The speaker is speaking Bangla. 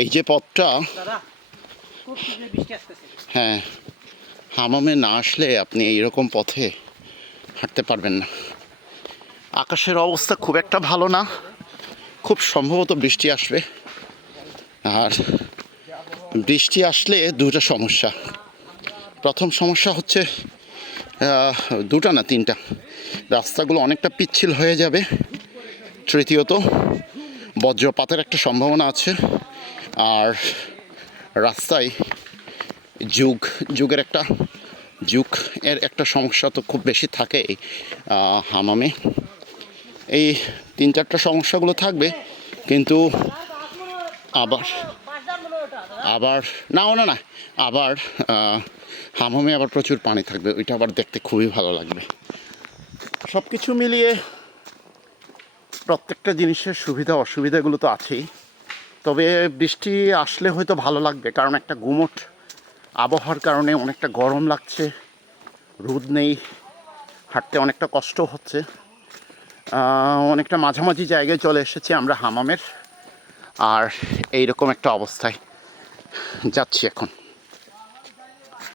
এই যে পথটা, হ্যাঁ, হামামে না আসলে আপনি এইরকম পথে হাঁটতে পারবেন না। আকাশের অবস্থা খুব একটা ভালো না, খুব সম্ভবত বৃষ্টি আসবে। আর বৃষ্টি আসলে দুটো সমস্যা। প্রথম সমস্যা হচ্ছে, দুটা না তিনটা, রাস্তাগুলো অনেকটা পিচ্ছিল হয়ে যাবে। তৃতীয়ত, বজ্রপাতের একটা সম্ভাবনা আছে। আর রাস্তায় যুগের একটা সমস্যা তো খুব বেশি থাকে হামামে। এই তিন চারটা সমস্যাগুলো থাকবে, কিন্তু আবার আবার না আবার হামামে আবার প্রচুর পানি থাকবে, ওইটা আবার দেখতে খুবই ভালো লাগবে। সব কিছু মিলিয়ে প্রত্যেকটা জিনিসের সুবিধা অসুবিধাগুলো তো আছেই। তবে বৃষ্টি আসলে হয়তো ভালো লাগবে, কারণ একটা গুমোট আবহাওয়ার কারণে অনেকটা গরম লাগছে, রোদ নেই, হাঁটতে অনেকটা কষ্ট হচ্ছে। অনেকটা মাঝামাঝি জায়গায় চলে এসেছি আমরা হামামের, আর এইরকম একটা অবস্থায় যাচ্ছি এখন।